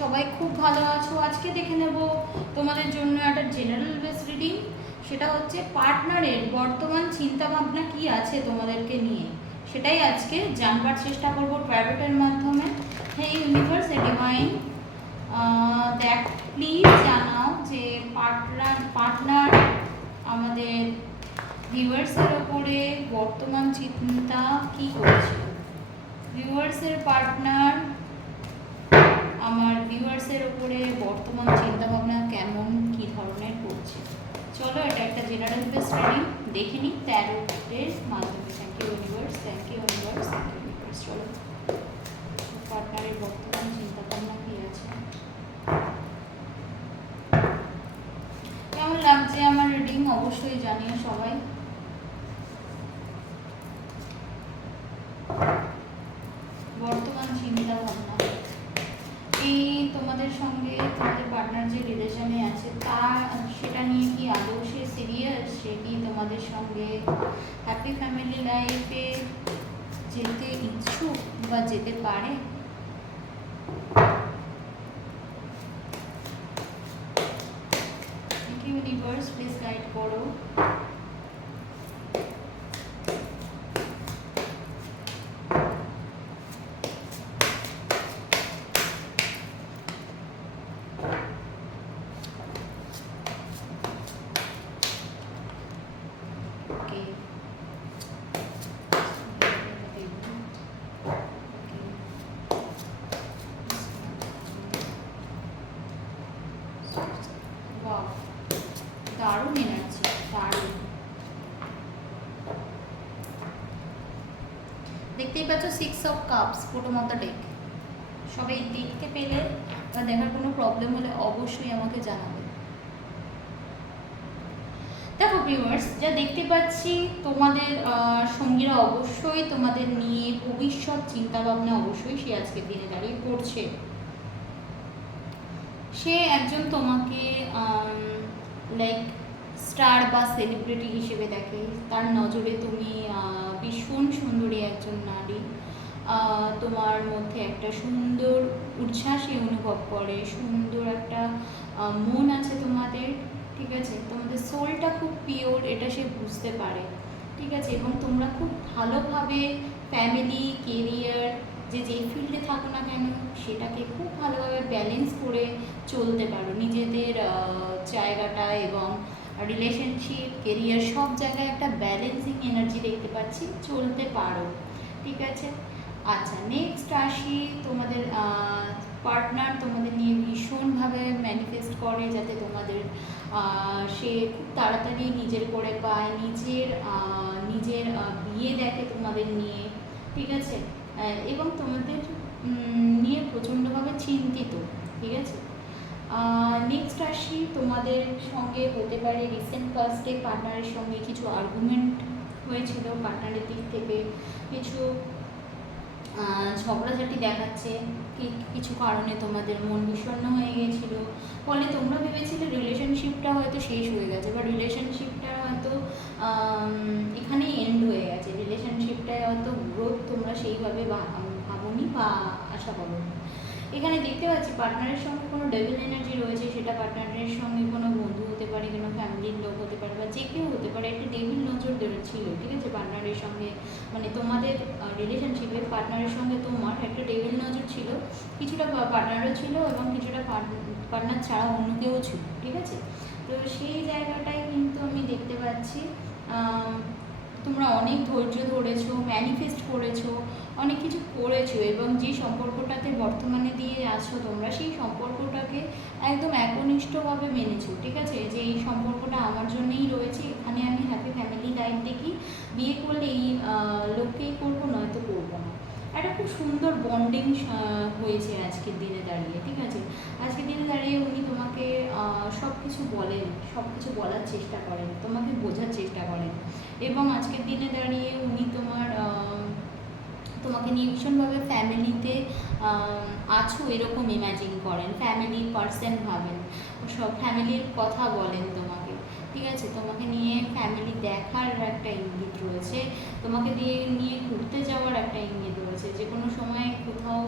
সবাই খুব ভালো আছো। আজকে দেখে নেব তোমাদের জন্য একটা জেনারেল বেস রিডিং সেটা হচ্ছে পার্টনারের বর্তমান চিন্তা ভাবনা কি আছে তোমাদেরকে নিয়ে। সেটাই আজকে জানবার চেষ্টা করব প্রাইভেটের মাধ্যমে। হে ইউনিভার্স ডিভাইন দেখ প্লিজ জানাও যে পার্টনার পার্টনার আমাদের ভিউয়ার্সের ওপরে বর্তমান চিন্তা কি করছে? ভিউয়ার্সের পার্টনার ভিউয়ার্সের ওপরে বর্তমান চিন্তাভাবনা কেমন? কি ধরনের করছে? চলো, এটা একটা জেনারেল বেস রিডিং দেখে নিই। ট্যারোটের মাধ্যমে। Thank you universe thank you universe thank you universe চলো পার্টনারের বর্তমান চিন্তাভাবনা কি আছে? কেমন লাগছে আমার রিডিং অবশ্যই জানিও সবাই বর্তমান চিন্তা ভাবনা এই তোমাদের সঙ্গে তোমাদের পার্টনার যে রিলেশনে আছে তা সেটা নিয়ে কি আদৌ সে সিরিয়াস সে কি তোমাদের সঙ্গে হ্যাপি ফ্যামিলি লাইফে যেতে ইচ্ছুক বা যেতে পারে ইউনিভার্স প্লিজ গাইড করো ওকে বাহ দারুণ এনার্জি দারুণ দেখতেই পাচ্ছ সিক্স অফ কাপস ফটো মতো ডেক সবাই দেখতে পেলে বা দেখার কোনো প্রবলেম হলে অবশ্যই আমাকে জানাবে। দেখো ভিউয়ার্স যা দেখতে পাচ্ছি, তোমাদের সঙ্গীরা অবশ্যই তোমাদের নিয়ে ভবিষ্যৎ চিন্তা ভাবনা অবশ্যই সে আজকের দিনে দাঁড়িয়ে করছে। সে একজন তোমাকে লাইক স্টার বা সেলিব্রিটি হিসেবে দেখে। তার নজরে তুমি ভীষণ সুন্দরী একজন নারী। তোমার মধ্যে একটা সুন্দর উচ্ছ্বাসী অনুভব করে, সুন্দর একটা মন আছে তোমাদের, ঠিক আছে? তোমাদের সোলটা খুব পিওর এটা সে বুঝতে পারে, ঠিক আছে? এবং তোমরা খুব ভালোভাবে ফ্যামিলি কেরিয়ার যে যেই ফিল্ডে থাকো না কেন, সেটাকে খুব ভালোভাবে ব্যালেন্স করে চলতে পারো। নিজেদের জায়গাটা এবং রিলেশনশিপ কেরিয়ার সব জায়গায় একটা ব্যালেন্সিং এনার্জি দেখতে পাচ্ছি, চলতে পারো, ঠিক আছে? আচ্ছা নেক্সট আসি তোমাদের পার্টনার তোমাদের নিয়ে ভীষণভাবে ম্যানিফেস্ট করে যাতে তোমাদের সে খুব তাড়াতাড়ি নিজের করে পায়, নিজের নিজের বিয়ে দেখে তোমাদের নিয়ে, ঠিক আছে? এবং তোমাদের নিয়ে প্রচণ্ডভাবে চিন্তিত, ঠিক আছে? নেক্সট আসি তোমাদের সঙ্গে হতে পারে রিসেন্ট পাস্টে পার্টনারের সঙ্গে কিছু আর্গুমেন্ট হয়েছিল পার্টনারের দিক থেকে, কিছু ঝগড়াঝাটি দেখাচ্ছে। কিছু কারণে তোমাদের মন বিষণ্ণ হয়ে গিয়েছিল? ফলে তোমরা ভেবেছিলে রিলেশনশিপটা হয়তো শেষ হয়ে গেছে, বা রিলেশনশিপটা হয়তো এখানেই এন্ড হয়ে গেছে। রিলেশনশিপটায় হয়তো গ্রোথ তোমরা সেইভাবে ভাবোনি বা আশা করো এখানে দেখতে পাচ্ছি পার্টনারের সঙ্গে কোনো ডেভিল এনার্জি রয়েছে, সেটা পার্টনারের সঙ্গে কোনো বন্ধু হতে পারে, কোনো ফ্যামিলির লোক হতে পারে বা যে কেউ হতে পারে, একটা ডেভিল নজর ছিল, ঠিক আছে? পার্টনারের সঙ্গে মানে তোমাদের রিলেশনশিপে পার্টনারের সঙ্গে তোমার একটা ডেভিল নজর ছিল। কিছুটা পার্টনারও ছিল এবং কিছুটা পার্টনার ছাড়া অন্য কেউ ছিল, ঠিক আছে? তো সেই জায়গাটায় কিন্তু আমি দেখতে পাচ্ছি তোমরা অনেক ধৈর্য ধরেছো ম্যানিফেস্ট করেছ, অনেক কিছু করেছ এবং যে সম্পর্কটাতে বর্তমানে দিয়ে আছো তোমরা সেই সম্পর্কটাকে একদম একনিষ্ঠভাবে মেনেছো, ঠিক আছে? যে এই সম্পর্কটা আমার জন্যেই রয়েছে, এখানে আমি হ্যাপি ফ্যামিলি লাইফ দেখি। বিয়ে করলে এই লোককেই করব, নয়তো করব না। একটা খুব সুন্দর বন্ডিং হয়েছে আজকের দিনে দাঁড়িয়ে, ঠিক আছে? আজকের দিনে দাঁড়িয়ে উনি তোমাকে সব কিছু বলেন সব কিছু বলার চেষ্টা করেন, তোমাকে বোঝার চেষ্টা করেন। এবং আজকের দিনে দাঁড়িয়ে উনি তোমার তোমাকে নিয়ে ভীষণভাবে ফ্যামিলিতে আছো এরকম ইম্যাজিন করেন ফ্যামিলি পার্সন ভাবেন, সব ফ্যামিলির কথা বলেন তোমাকে, ঠিক আছে? তোমাকে নিয়ে ফ্যামিলি দেখার একটা ইঙ্গিত রয়েছে, তোমাকে দিয়ে নিয়ে ঘুরতে যাওয়ার একটা ইঙ্গিত রয়েছে। যে কোনো সময় কোথাও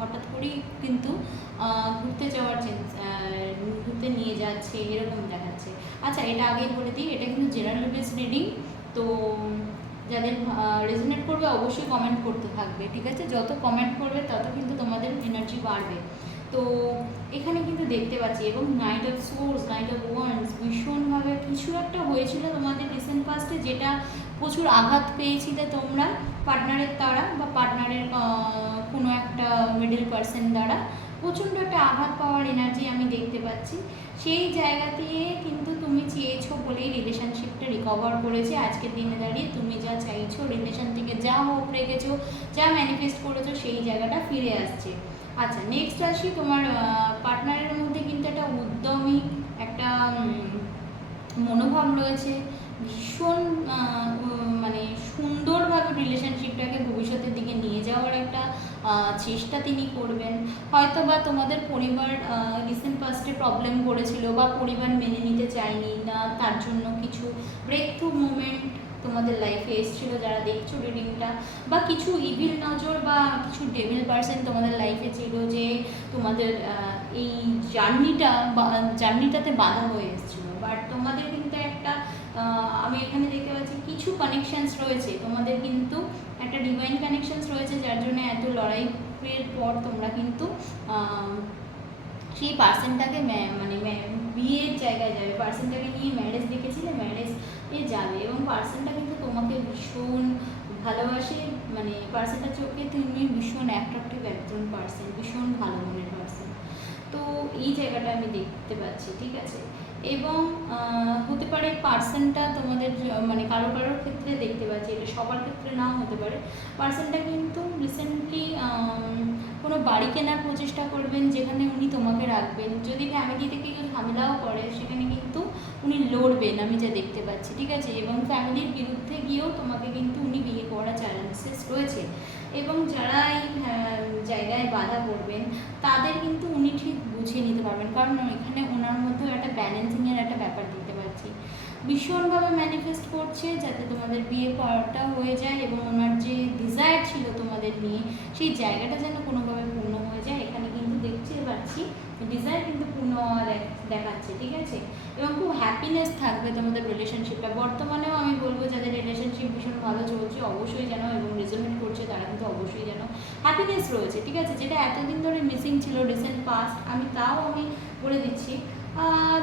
হঠাৎ করেই কিন্তু ঘুরতে যাওয়ার ঘুরতে নিয়ে যাচ্ছে, এরকম দেখাচ্ছে। আচ্ছা এটা আগেই বলে দিই, এটা কিন্তু জেনারেল বেস রিডিং তো যাদের রেজনেট করবে অবশ্যই কমেন্ট করতে থাকবে, ঠিক আছে? যত কমেন্ট করবে, তত কিন্তু তোমাদের এনার্জি বাড়বে। তো এখানে কিন্তু দেখতে পাচ্ছি, এবং knight of swords knight of wands ভীষণভাবে কিছু একটা হয়েছিল তোমাদের রিসেন্ট পাস্টে যেটা প্রচুর আঘাত পেয়েছিলে তোমরা পার্টনারের দ্বারা বা পার্টনারের কোনো একটা মিডল পার্সন দ্বারা। প্রচণ্ড একটা আঘাত পাওয়ার এনার্জি আমি দেখতে পাচ্ছি। সেই জায়গা দিয়ে কিন্তু তুমি চেয়েছো বলেই রিলেশনশিপটা রিকভার করেছে। আজকের দিনে দাঁড়িয়ে তুমি যা চাইছো রিলেশন থেকে যা হোপ রেখেছো, যা ম্যানিফেস্ট করেছ, সেই জায়গাটা ফিরে আসছে। আচ্ছা নেক্সট আসি তোমার পার্টনারের মধ্যে কিন্তু একটা উদ্যমী, একটা মনোভাব রয়েছে। ভীষণ মানে সুন্দরভাবে রিলেশনশিপটাকে ভবিষ্যতের দিকে নিয়ে যাওয়ার একটা চেষ্টা তিনি করবেন। হয়তো বা তোমাদের পরিবার রিসেন্ট পাস্টে প্রবলেম করেছিল বা পরিবার মেনে নিতে চায়নি, না তার জন্য কিছু ব্রেক থ্রু মুভমেন্ট তোমাদের লাইফে এসেছিল, যারা দেখছ রিডিংটা বা কিছু ইভিল নজর বা কিছু ডেভিল পার্সন তোমাদের লাইফে ছিল যে তোমাদের এই জার্নিটা বা, জার্নিটাতে বাধা হয়ে এসেছিল। বাট তোমাদের কিন্তু একটা আমি এখানে দেখতে পাচ্ছি কিছু কানেকশানস রয়েছে। তোমাদের কিন্তু একটা ডিভাইন কানেকশনস রয়েছে, যার জন্য এত লড়াইয়ের পর তোমরা কিন্তু সেই পার্সনটাকে মানে বিয়ের জায়গায় যাবে। পার্সনটাকে নিয়ে ম্যারেজ দেখেছিলে? ম্যারেজ যাবে এবং পার্সনটা কিন্তু তোমাকে ভীষণ ভালোবাসে মানে পার্সনটার চোখে তুমি ভীষণ অ্যাট্রাকটিভ একজন পার্সন ভীষণ ভালো মনের পার্সন তো এই জায়গাটা আমি দেখতে পাচ্ছি, ঠিক আছে? এবং হতে পারে পার্সেনটা তোমাদের মানে কারও কারোর ক্ষেত্রে দেখতে পাচ্ছি, এটা সবার ক্ষেত্রে নাও হতে পারে। পার্সেনটা কিন্তু রিসেন্টলি কোনো বাড়ি কেনার প্রচেষ্টা করবেন, যেখানে উনি তোমাকে রাখবেন। যদি ফ্যামিলি থেকে কেউ ঝামেলাও করে, সেখানে উনি লড়বেন আমি যা দেখতে পাচ্ছি, ঠিক আছে? এবং ফ্যামিলির বিরুদ্ধে গিয়েও তোমাকে কিন্তু উনি বিয়ে করার চ্যালেঞ্জেস রয়েছে। এবং যারা এই জায়গায় বাধা করবেন তাদের কিন্তু উনি ঠিক বুঝিয়ে নিতে পারবেন। কারণ এখানে ওনার মধ্যেও একটা ব্যালেন্সিংয়ের একটা ব্যাপার দেখতে পাচ্ছি। ভীষণভাবে ম্যানিফেস্ট করছে যাতে তোমাদের বিয়ে করাটা হয়ে যায় এবং ওনার যে ডিজায়ার ছিল তোমাদের নিয়ে, সেই জায়গাটা যেন কোনোভাবে পূর্ণ হয়ে যায়। এখানে কিন্তু দেখতে পাচ্ছি ডিজায়ার কিন্তু পূর্ণ দেখাচ্ছে, ঠিক আছে? এবং খুব হ্যাপিনেস থাকবে তোমাদের রিলেশনশিপটা বর্তমানেও আমি বলব, যাদের রিলেশনশিপ ভীষণ ভালো চলছে, অবশ্যই যেন এবং রেজনেট করছে, তারা কিন্তু অবশ্যই যেন হ্যাপিনেস রয়েছে, ঠিক আছে? যেটা এতদিন ধরে মিসিং ছিল রিসেন্ট পাস্ট আমি তাও আমি বলে দিচ্ছি।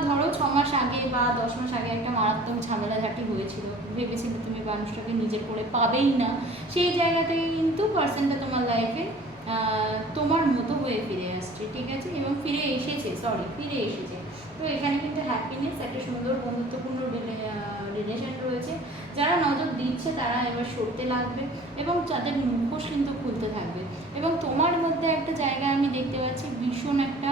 ধরো ছ মাস আগে বা দশ মাস আগে একটা মারাত্মক ঝামেলাঝাটি হয়েছিল। ভেবেছিলে তুমি মানুষটাকে নিজের করে পাবেই না। সেই জায়গা থেকে কিন্তু পার্সেন্টটা তোমার লাইফে তোমার মতো হয়ে ফিরে আসছে, ঠিক আছে? এবং ফিরে এসেছে সরি ফিরে এসেছে। তো এখানে কিন্তু হ্যাপিনেস একটা সুন্দর বন্ধুত্বপূর্ণ রিলেশন রয়েছে। যারা নজর দিচ্ছে তারা এবার সরতে লাগবে এবং তাদের মুখোশ কিন্তু খুলতে থাকবে। এবং তোমার মধ্যে একটা জায়গা আমি দেখতে পাচ্ছি ভীষণ একটা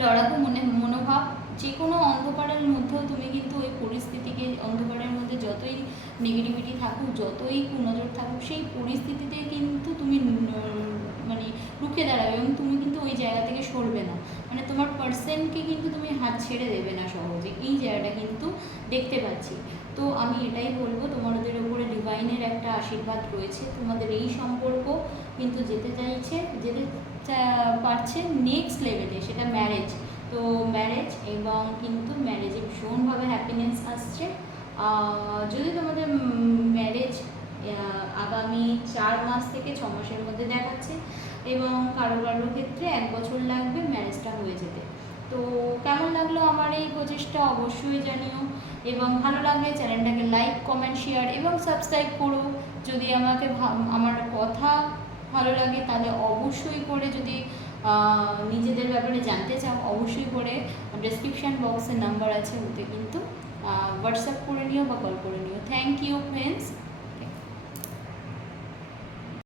লড়াকু মনে মনোভাব যে কোনো অন্ধকারের মধ্যেও তুমি কিন্তু ওই পরিস্থিতিকে, অন্ধকারের মধ্যে যতই নেগেটিভিটি থাকুক, যতই কুনজর থাকুক, সেই পরিস্থিতিতে কিন্তু তুমি মানে রুখে দাঁড়াবে এবং তুমি কিন্তু ওই জায়গা থেকে সরবে না। মানে তোমার পার্সনকে কিন্তু তুমি হাত ছেড়ে দেবে না সহজে। এই জায়গাটা কিন্তু দেখতে পাচ্ছি। তো আমি এটাই বলব, তোমাদের উপরে ডিভাইনের একটা আশীর্বাদ রয়েছে। তোমাদের এই সম্পর্ক কিন্তু যেতে চাইছে, যেতে পারছে নেক্সট লেভেলে সেটা ম্যারেজ তো ম্যারেজ এবং কিন্তু ম্যারেজে ভীষণভাবে হ্যাপিনেস আসছে। যদি তোমাদের ম্যারেজ আগামী চার মাস থেকে ছ মাসের মধ্যে দেখাচ্ছে এবং কারও কারোর ক্ষেত্রে এক বছর লাগবে ম্যারেজটা হয়ে যেতে। তো কেমন লাগল আমার এই প্রচেষ্টা অবশ্যই জানিও এবং ভালো লাগলে চ্যানেলটাকে লাইক কমেন্ট শেয়ার এবং সাবস্ক্রাইব করো। যদি আমাকে আমার কথা ভালো লাগে তাহলে অবশ্যই করে যদি নিজেদের ব্যাপারে জানতে চাও, অবশ্যই করে ডেসক্রিপশান বক্সের নাম্বার আছে ওতে কিন্তু হোয়াটসঅ্যাপ করে নিও বা কল করে নিও। Thank you friends